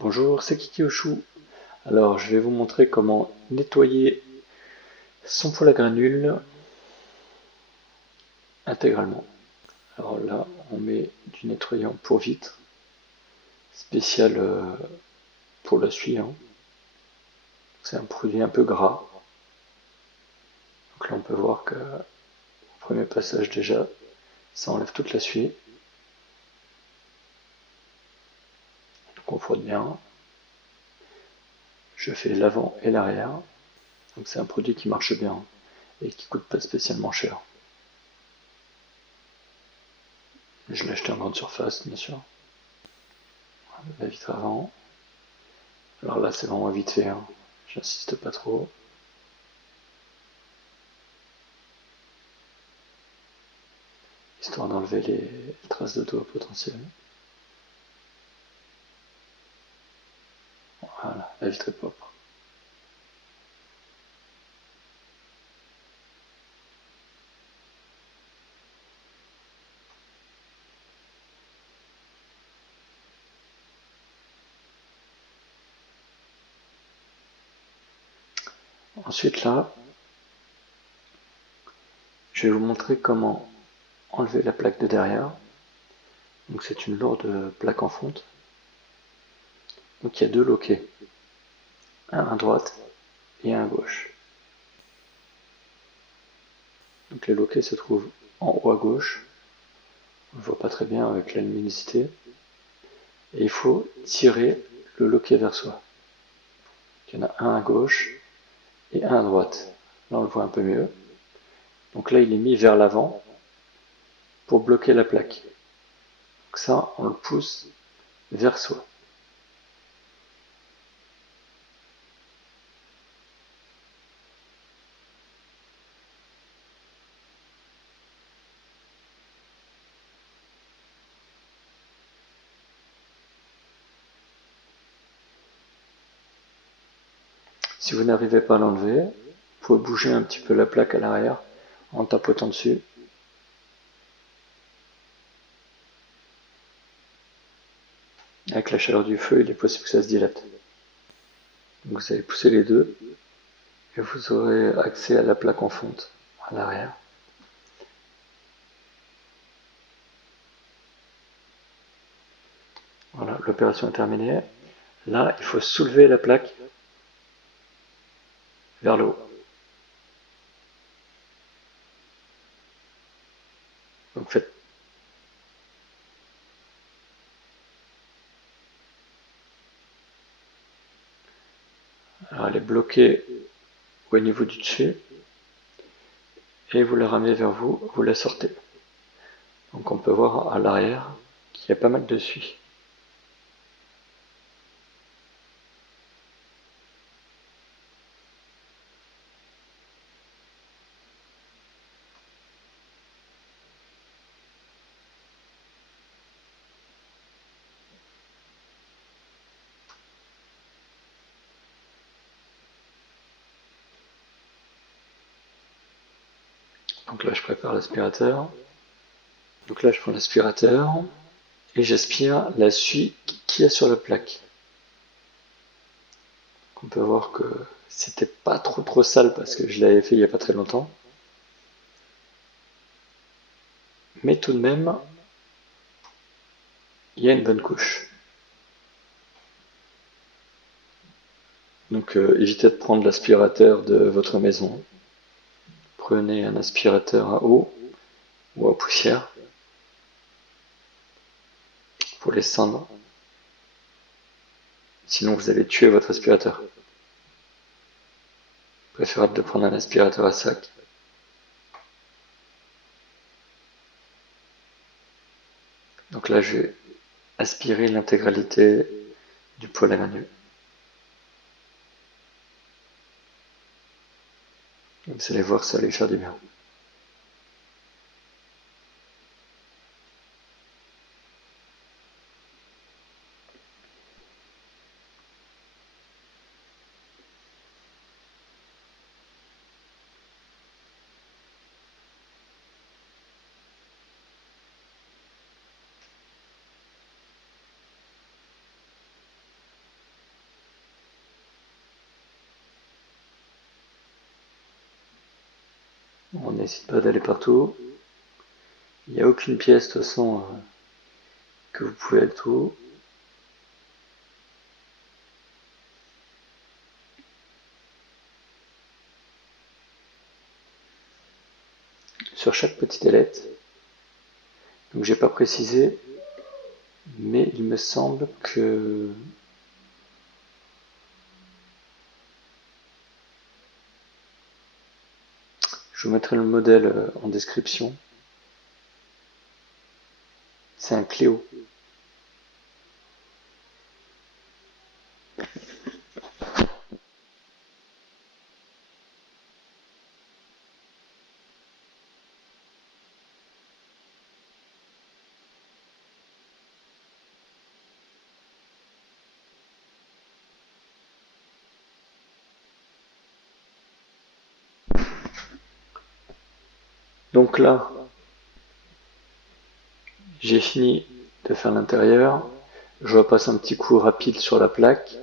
Bonjour, c'est Kiki Ochou. Alors, je vais vous montrer comment nettoyer son poêle à granules intégralement. Alors là, on met du nettoyant pour vitre, spécial pour l'essuie. C'est un produit un peu gras. Donc là, on peut voir que au premier passage déjà, ça enlève toute la suie. Donc on frotte bien. Je fais l'avant et l'arrière. Donc c'est un produit qui marche bien et qui coûte pas spécialement cher. Je l'ai acheté en grande surface, bien sûr. La vitre avant. Alors là, c'est vraiment vite fait, j'insiste pas trop. Histoire d'enlever les traces de doigts potentielles. Voilà, la vitre est propre. Ensuite là, je vais vous montrer comment enlever la plaque de derrière. Donc c'est une lourde plaque en fonte. Donc il y a deux loquets, un à droite et un à gauche. Donc les loquets se trouvent en haut à gauche. On ne voit pas très bien avec la luminosité. Et il faut tirer le loquet vers soi. Il y en a un à gauche et un à droite. Là on le voit un peu mieux. Donc là il est mis vers l'avant pour bloquer la plaque. Donc ça on le pousse vers soi. Si vous n'arrivez pas à l'enlever, vous pouvez bouger un petit peu la plaque à l'arrière en tapotant dessus. Avec la chaleur du feu, il est possible que ça se dilate. Donc vous allez pousser les deux et vous aurez accès à la plaque en fonte à l'arrière. Voilà, l'opération est terminée. Là, il faut soulever la plaque vers le haut. Donc faites. Alors elle est bloquée au niveau du dessus et vous la ramenez vers vous, vous la sortez. Donc on peut voir à l'arrière qu'il y a pas mal de suie. Donc là je prépare l'aspirateur. Donc là je prends l'aspirateur et j'aspire la suie qu'il y a sur la plaque. On peut voir que c'était pas trop sale parce que je l'avais fait il y a pas très longtemps. Mais tout de même, il y a une bonne couche. Donc évitez de prendre l'aspirateur de votre maison. Prenez un aspirateur à eau ou à poussière pour les cendres. Sinon vous allez tuer votre aspirateur. Préférable de prendre un aspirateur à sac. Donc là je vais aspirer l'intégralité du poêle à granules. Vous allez voir, ça va lui faire du bien. On n'hésite pas d'aller partout. Il n'y a aucune pièce de toute façon que vous pouvez être tout. Sur chaque petite ailette. Donc j'ai pas précisé, mais il me semble que je vous mettrai le modèle en description. C'est un Cléo. Donc là, j'ai fini de faire l'intérieur. Je repasse un petit coup rapide sur la plaque.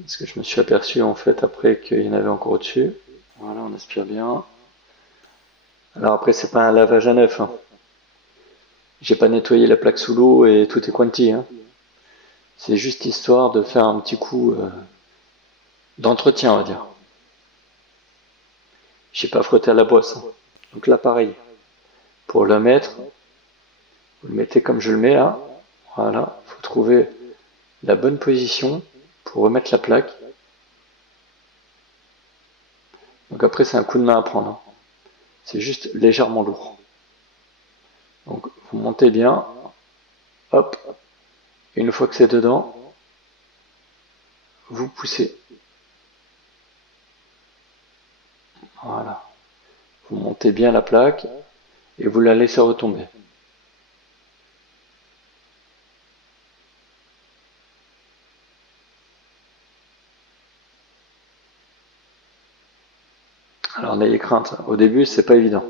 Parce que je me suis aperçu en fait après qu'il y en avait encore au-dessus. Voilà, on aspire bien. Alors après, c'est pas un lavage à neuf. Hein. J'ai pas nettoyé la plaque sous l'eau et tout est quanti. Hein. C'est juste histoire de faire un petit coup d'entretien, on va dire. J'ai pas frotté à la brosse. Hein. Donc là, pareil. Pour le mettre, vous le mettez comme je le mets là. Voilà, il faut trouver la bonne position pour remettre la plaque. Donc après, c'est un coup de main à prendre. Hein. C'est juste légèrement lourd. Donc vous montez bien. Hop. Une fois que c'est dedans, vous poussez. Voilà. Vous montez bien la plaque et vous la laissez retomber. Alors n'ayez crainte, au début c'est pas évident.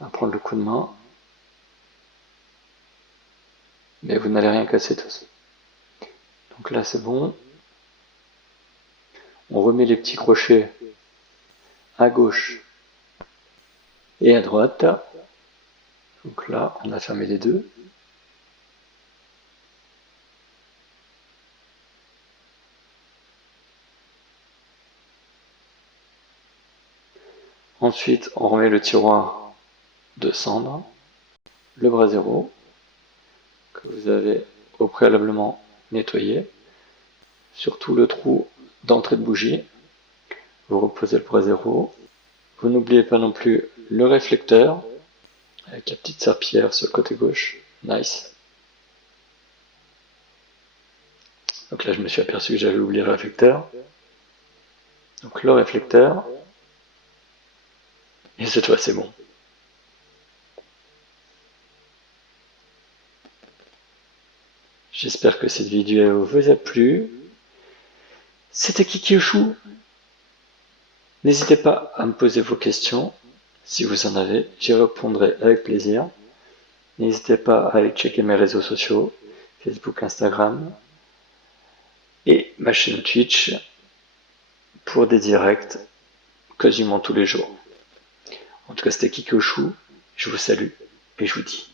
À prendre le coup de main. Mais vous n'allez rien casser de toute façon. Donc là c'est bon. On remet les petits crochets à gauche et à droite. Donc là on a fermé les deux. Ensuite on remet le tiroir de cendre, le bras zéro que vous avez au préalablement nettoyé, surtout le trou d'entrée de bougie. Vous reposez le bras zéro. Vous n'oubliez pas non plus le réflecteur avec la petite serpillière sur le côté gauche. Nice. Donc là, je me suis aperçu que j'avais oublié le réflecteur. Donc le réflecteur. Et cette fois, c'est bon. J'espère que cette vidéo vous a plu. C'était Kiki Chou. N'hésitez pas à me poser vos questions. Si vous en avez, j'y répondrai avec plaisir. N'hésitez pas à aller checker mes réseaux sociaux, Facebook, Instagram et ma chaîne Twitch pour des directs quasiment tous les jours. En tout cas, c'était Kiki Chou. Je vous salue et je vous dis